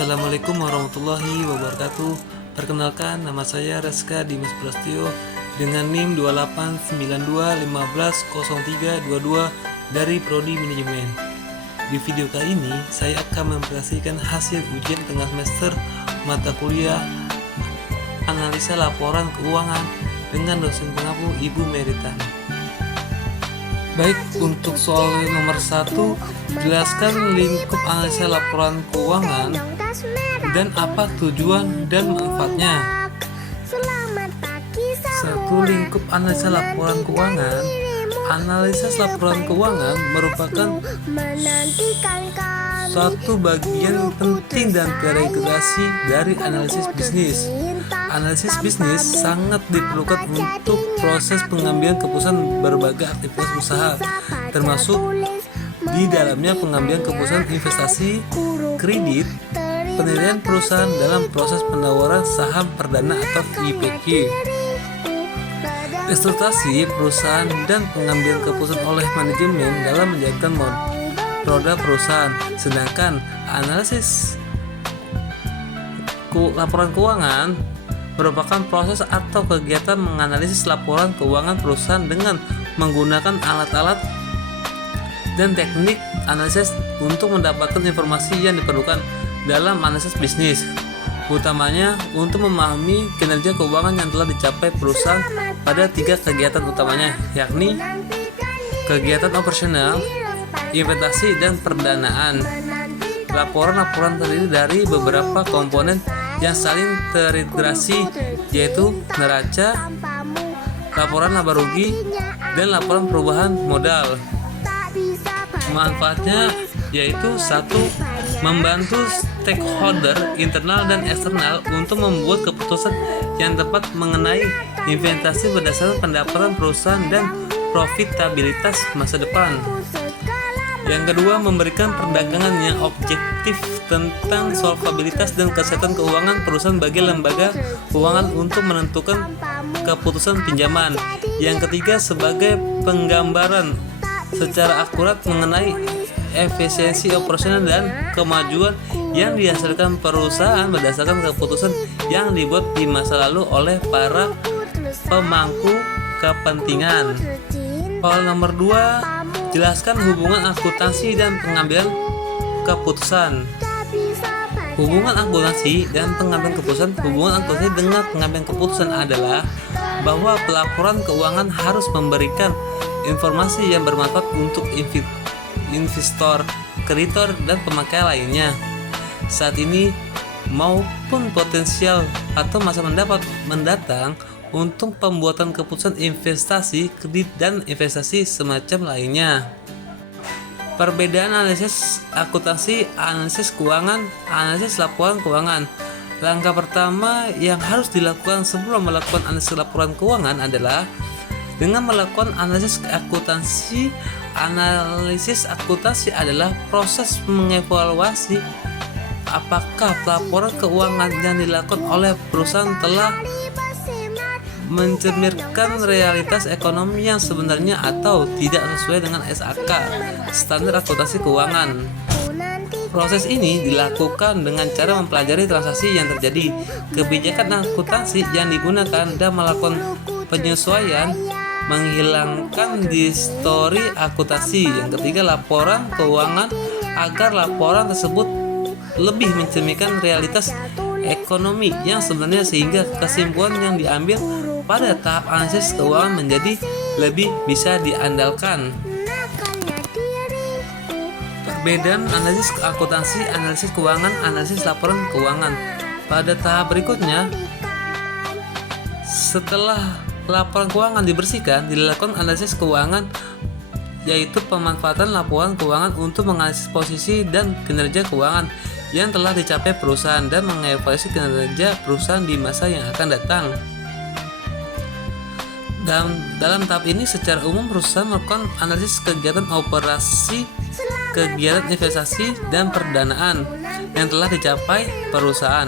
Assalamualaikum warahmatullahi wabarakatuh. Perkenalkan, nama saya Reska Dimas Prastio dengan NIM 2892150322 dari Prodi Manajemen. Di video kali ini, saya akan mempresentasikan hasil ujian tengah semester mata kuliah Analisa Laporan Keuangan dengan dosen pengampu Ibu Meritan. Baik, untuk soal nomor 1, jelaskan lingkup analisa laporan keuangan dan apa tujuan dan manfaatnya. 1. Lingkup analisa laporan keuangan. Analisa laporan keuangan merupakan suatu bagian penting dan terintegrasi dari analisis bisnis. Analisis bisnis sangat diperlukan untuk proses pengambilan keputusan berbagai aktivitas usaha, termasuk di dalamnya pengambilan keputusan investasi, kredit, penilaian perusahaan dalam proses penawaran saham perdana atau IPO, restrukturisasi perusahaan, dan pengambilan keputusan oleh manajemen dalam menjalankan roda perusahaan. Sedangkan analisis laporan keuangan merupakan proses atau kegiatan menganalisis laporan keuangan perusahaan dengan menggunakan alat-alat dan teknik analisis untuk mendapatkan informasi yang diperlukan dalam analisis bisnis, utamanya untuk memahami kinerja keuangan yang telah dicapai perusahaan pada 3 kegiatan utamanya, yakni kegiatan operasional, investasi, dan perdanaan. Laporan-laporan terdiri dari beberapa komponen yang saling terintegrasi, yaitu neraca, laporan laba rugi, dan laporan perubahan modal. Manfaatnya yaitu 1. Membantu stakeholder internal dan eksternal untuk membuat keputusan yang tepat mengenai investasi berdasarkan pendapatan perusahaan dan profitabilitas masa depan. Yang kedua, memberikan perdagangan yang objektif tentang solvabilitas dan kesehatan keuangan perusahaan bagi lembaga keuangan untuk menentukan keputusan pinjaman. Yang ketiga, sebagai penggambaran secara akurat mengenai efisiensi operasional dan kemajuan yang dihasilkan perusahaan berdasarkan keputusan yang dibuat di masa lalu oleh para pemangku kepentingan. Soal nomor 2, jelaskan hubungan akuntansi dan pengambilan keputusan. Hubungan akuntansi dan pengambilan keputusan. Hubungan akuntansi dengan pengambilan keputusan adalah bahwa pelaporan keuangan harus memberikan informasi yang bermanfaat untuk investor, kreditor, dan pemakai lainnya saat ini maupun potensial atau masa mendatang untuk pembuatan keputusan investasi, kredit, dan investasi semacam lainnya. Perbedaan analisis akuntansi, analisis keuangan, analisis laporan keuangan. Langkah pertama yang harus dilakukan sebelum melakukan analisis laporan keuangan adalah dengan melakukan analisis akuntansi. Analisis akuntansi adalah proses mengevaluasi apakah pelaporan keuangan yang dilakukan oleh perusahaan telah mencerminkan realitas ekonomi yang sebenarnya atau tidak sesuai dengan SAK, standar akuntansi keuangan. Proses ini dilakukan dengan cara mempelajari transaksi yang terjadi, kebijakan akuntansi yang digunakan, dan melakukan penyesuaian, menghilangkan distorsi akuntansi. Yang ketiga, laporan keuangan agar laporan tersebut lebih mencerminkan realitas ekonomi yang sebenarnya sehingga kesimpulan yang diambil pada tahap analisis keuangan menjadi lebih bisa diandalkan. Perbedaan analisis akuntansi, analisis keuangan, analisis laporan keuangan. Pada tahap berikutnya, setelah laporan keuangan dibersihkan, dilakukan analisis keuangan, yaitu pemanfaatan laporan keuangan untuk menganalisis posisi dan kinerja keuangan yang telah dicapai perusahaan dan mengevaluasi kinerja perusahaan di masa yang akan datang. Dalam tahap ini, secara umum perusahaan melakukan analisis kegiatan operasi, kegiatan investasi, dan perdanaan yang telah dicapai perusahaan.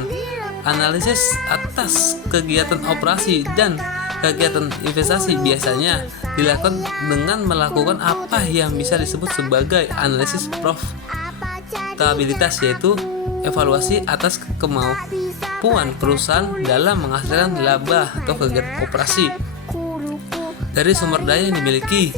Analisis atas kegiatan operasi dan kegiatan investasi biasanya dilakukan dengan melakukan apa yang bisa disebut sebagai analisis profitabilitas, yaitu evaluasi atas kemampuan perusahaan dalam menghasilkan laba atau kegiatan operasi dari sumber daya yang dimiliki.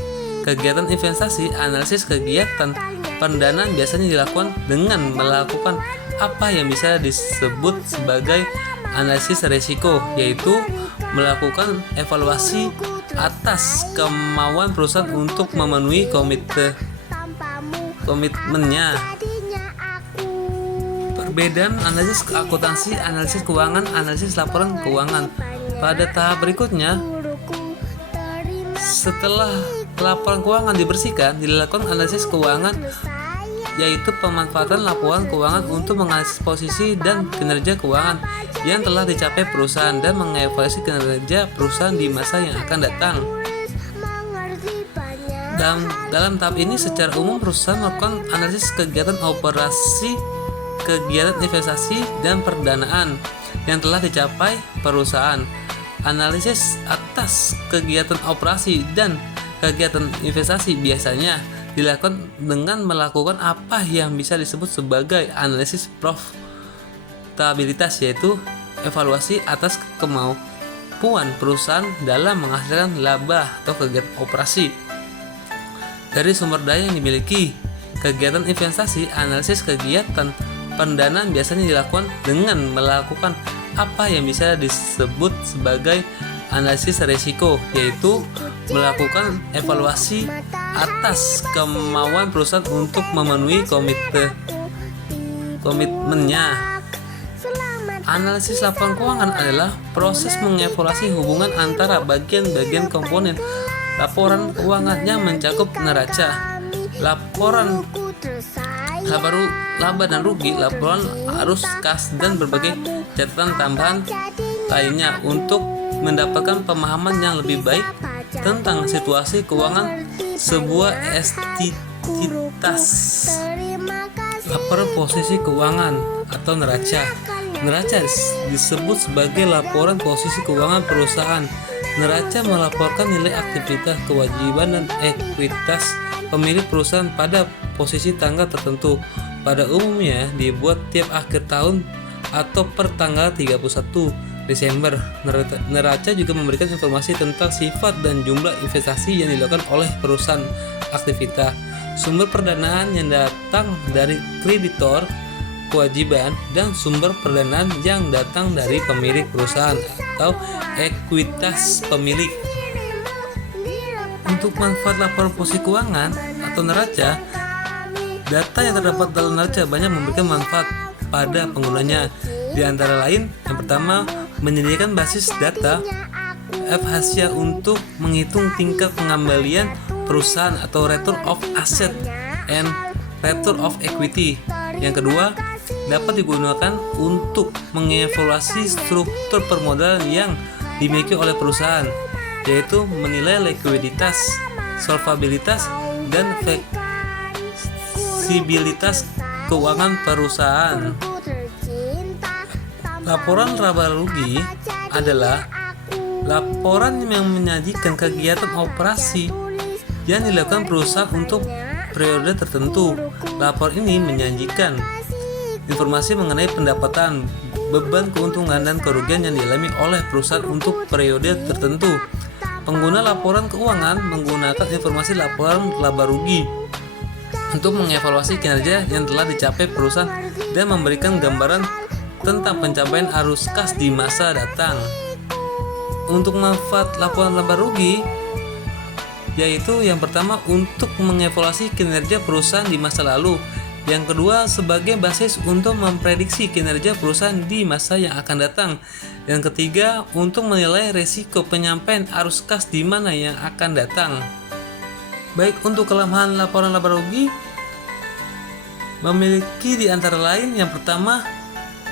Kegiatan investasi, analisis kegiatan pendanaan biasanya dilakukan dengan melakukan apa yang bisa disebut sebagai analisis risiko, yaitu melakukan evaluasi atas kemauan perusahaan untuk memenuhi komitmennya. Perbedaan analisis akuntansi, analisis keuangan, analisis laporan keuangan. Pada tahap berikutnya, setelah laporan keuangan dibersihkan, dilakukan analisis keuangan, yaitu pemanfaatan laporan keuangan untuk menganalisis posisi dan kinerja keuangan yang telah dicapai perusahaan dan mengevaluasi kinerja perusahaan di masa yang akan datang. Dalam tahap ini, secara umum perusahaan melakukan analisis kegiatan operasi, kegiatan investasi, dan pendanaan yang telah dicapai perusahaan. Analisis atas kegiatan operasi dan kegiatan investasi biasanya dilakukan dengan melakukan apa yang bisa disebut sebagai analisis profitabilitas, yaitu evaluasi atas kemampuan perusahaan dalam menghasilkan laba atau kegiatan operasi dari sumber daya yang dimiliki. Kegiatan investasi, analisis kegiatan pendanaan biasanya dilakukan dengan melakukan apa yang bisa disebut sebagai analisis risiko, yaitu melakukan evaluasi atas kemauan perusahaan untuk memenuhi komitmennya. Analisis laporan keuangan adalah proses mengevaluasi hubungan antara bagian-bagian komponen laporan keuangan yang mencakup neraca, laporan laba dan rugi, laporan arus kas, dan berbagai catatan tambahan lainnya untuk mendapatkan pemahaman yang lebih baik tentang situasi keuangan sebuah entitas. Laporan posisi keuangan atau neraca. Neraca disebut sebagai laporan posisi keuangan perusahaan. Neraca melaporkan nilai aktivitas, kewajiban, dan ekuitas pemilik perusahaan pada posisi tanggal tertentu. Pada umumnya dibuat tiap akhir tahun atau per tanggal 31 Desember. Neraca juga memberikan informasi tentang sifat dan jumlah investasi yang dilakukan oleh perusahaan aktivitas, sumber pendanaan yang datang dari kreditor, kewajiban, dan sumber pendanaan yang datang dari pemilik perusahaan atau ekuitas pemilik. Untuk manfaat laporan posisi keuangan atau neraca, data yang terdapat dalam neraca banyak memberikan manfaat pada penggunanya. Di antara lain, yang pertama, menyediakan basis data FHSA untuk menghitung tingkat pengembalian perusahaan atau return of asset and return of equity. Yang kedua, dapat digunakan untuk mengevaluasi struktur permodalan yang dimiliki oleh perusahaan, yaitu menilai likuiditas, solvabilitas, dan fleksibilitas keuangan perusahaan. Laporan laba rugi adalah laporan yang menyajikan kegiatan operasi yang dilakukan perusahaan untuk periode tertentu. Laporan ini menyajikan informasi mengenai pendapatan, beban keuntungan, dan kerugian yang dialami oleh perusahaan untuk periode tertentu. Pengguna laporan keuangan menggunakan informasi laporan laba rugi untuk mengevaluasi kinerja yang telah dicapai perusahaan dan memberikan gambaran tentang pencapaian arus kas di masa datang. Untuk manfaat laporan laba rugi, yaitu yang pertama untuk mengevaluasi kinerja perusahaan di masa lalu, yang kedua sebagai basis untuk memprediksi kinerja perusahaan di masa yang akan datang, yang ketiga untuk menilai risiko penyampaian arus kas di mana yang akan datang. Baik, untuk kelemahan laporan laba rugi memiliki di antara lain, yang pertama,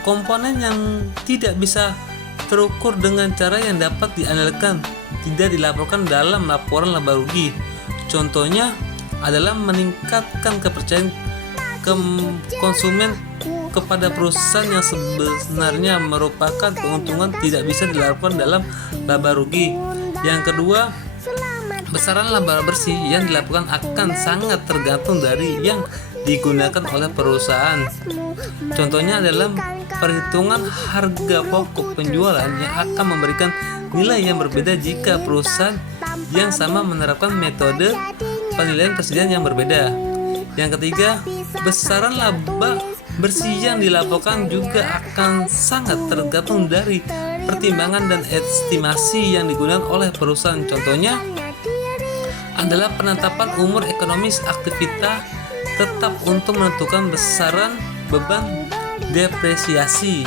komponen yang tidak bisa terukur dengan cara yang dapat diandalkan tidak dilaporkan dalam laporan laba rugi. Contohnya adalah meningkatkan kepercayaan konsumen kepada perusahaan yang sebenarnya merupakan keuntungan tidak bisa dilaporkan dalam laba rugi. Yang kedua, besaran laba bersih yang dilaporkan akan sangat tergantung dari yang digunakan oleh perusahaan. Contohnya adalah perhitungan harga pokok penjualan yang akan memberikan nilai yang berbeda jika perusahaan yang sama menerapkan metode penilaian persediaan yang berbeda. Yang ketiga, besaran laba bersih yang dilaporkan juga akan sangat tergantung dari pertimbangan dan estimasi yang digunakan oleh perusahaan. Contohnya adalah penetapan umur ekonomis aktivitas tetap untuk menentukan besaran beban depresiasi.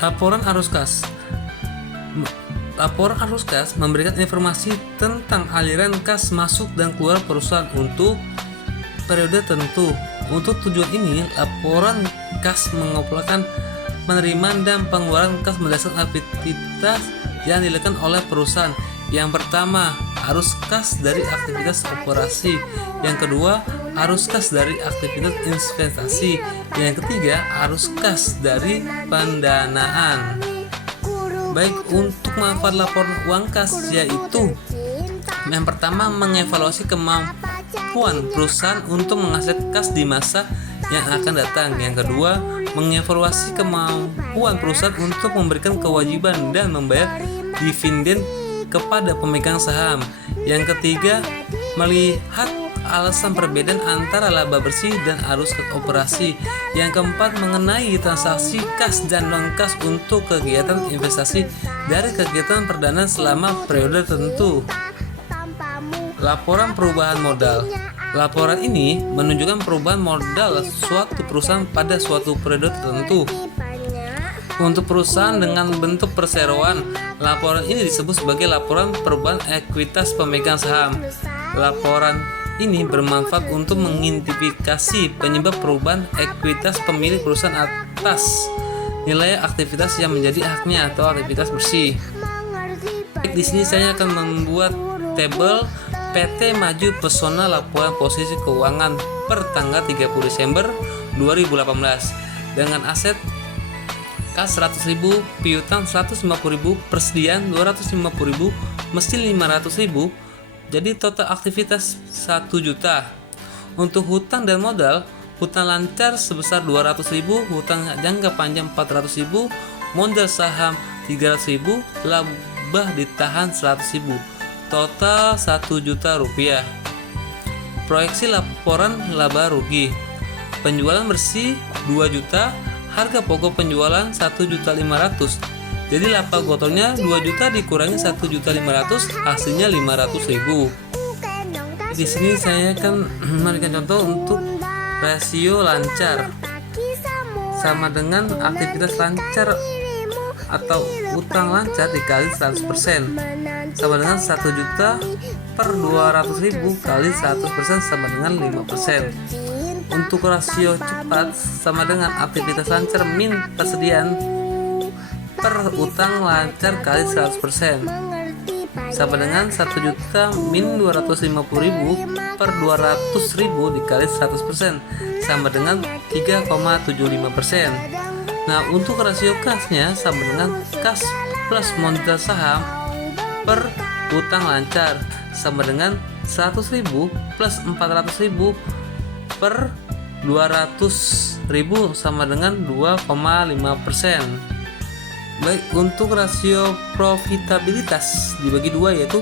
Laporan arus kas. Laporan arus kas memberikan informasi tentang aliran kas masuk dan keluar perusahaan untuk periode tertentu. Untuk tujuan ini, laporan kas mengumpulkan penerimaan dan pengeluaran kas berdasarkan aktivitas yang dilakukan oleh perusahaan. Yang pertama, arus kas dari aktivitas operasi. Yang kedua, arus kas dari aktivitas investasi. Yang ketiga, arus kas dari pendanaan. Baik, untuk manfaat laporan uang kas yaitu yang pertama, mengevaluasi kemampuan perusahaan untuk menghasilkan kas di masa yang akan datang. Yang kedua, mengevaluasi kemampuan perusahaan untuk memberikan kewajiban dan membayar dividen kepada pemegang saham. Yang ketiga, melihat alasan perbedaan antara laba bersih dan arus operasi. Yang keempat, mengenai transaksi kas dan non-kas untuk kegiatan investasi dari kegiatan perdana selama periode tertentu. Laporan perubahan modal. Laporan ini menunjukkan perubahan modal suatu perusahaan pada suatu periode tertentu. Untuk perusahaan dengan bentuk perseroan, laporan ini disebut sebagai laporan perubahan ekuitas pemegang saham. Laporan ini bermanfaat untuk mengidentifikasi penyebab perubahan ekuitas pemilik perusahaan atas nilai aktivitas yang menjadi haknya atau aktivitas bersih. Di sini saya akan membuat tabel PT Maju Pesona laporan posisi keuangan per tanggal 30 Desember 2018 dengan aset kas 100.000, piutang 150.000, persediaan 250.000, mesin 500.000. Jadi total aktivitas 1 juta. Untuk hutang dan modal, hutang lancar sebesar 200.000, hutang jangka panjang 400.000, modal saham 300.000, laba ditahan 100.000. Total 1 juta rupiah. Proyeksi laporan laba rugi. Penjualan bersih 2 juta, harga pokok penjualan 1.500.000. Jadi laba kotornya 2 juta dikurangi 1.500.000, hasilnya 500.000. Di sini saya akan memberikan contoh untuk rasio lancar sama dengan aktivitas lancar atau utang lancar dikali 100% sama dengan 1 juta per 200.000 kali 100% sama dengan 5%. Untuk rasio cepat sama dengan aktivitas lancar min persediaan per utang lancar kali 100% sama dengan 1 juta min 250.000 per 200.000 dikali 100% sama dengan 3,75%. Nah, untuk rasio kasnya sama dengan kas plus modal saham per utang lancar sama dengan 100.000 plus 400.000 per 200.000 sama dengan 2,5%. Baik, untuk rasio profitabilitas dibagi dua yaitu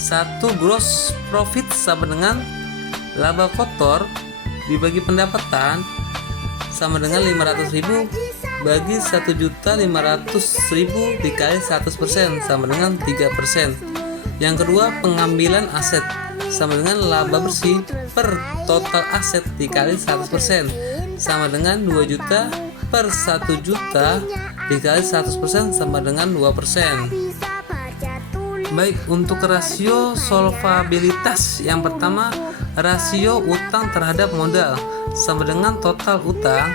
1 gross profit sama dengan laba kotor dibagi pendapatan sama dengan 500.000 bagi 1.500.000 dikali 100% sama dengan 3%. Yang kedua, pengambilan aset sama dengan laba bersih per total aset dikali 100% sama dengan 2 juta per 1 juta dikali 100% sama dengan 2%. Baik, untuk rasio solvabilitas yang pertama, rasio utang terhadap modal sama dengan total utang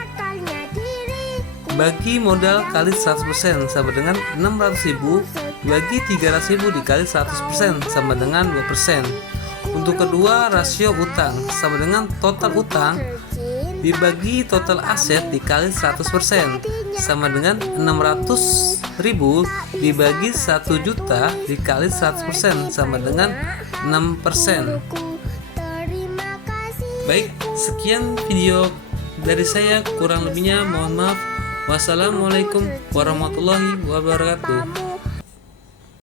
bagi modal kali 100% sama dengan 600.000 bagi 300.000 dikali 100% sama dengan 2%. Untuk kedua, rasio utang sama dengan total utang dibagi total aset dikali 100% sama dengan 600.000 dibagi 1 juta dikali 100% sama dengan 6%. Baik, sekian video dari saya, kurang lebihnya mohon maaf. Wassalamualaikum warahmatullahi wabarakatuh.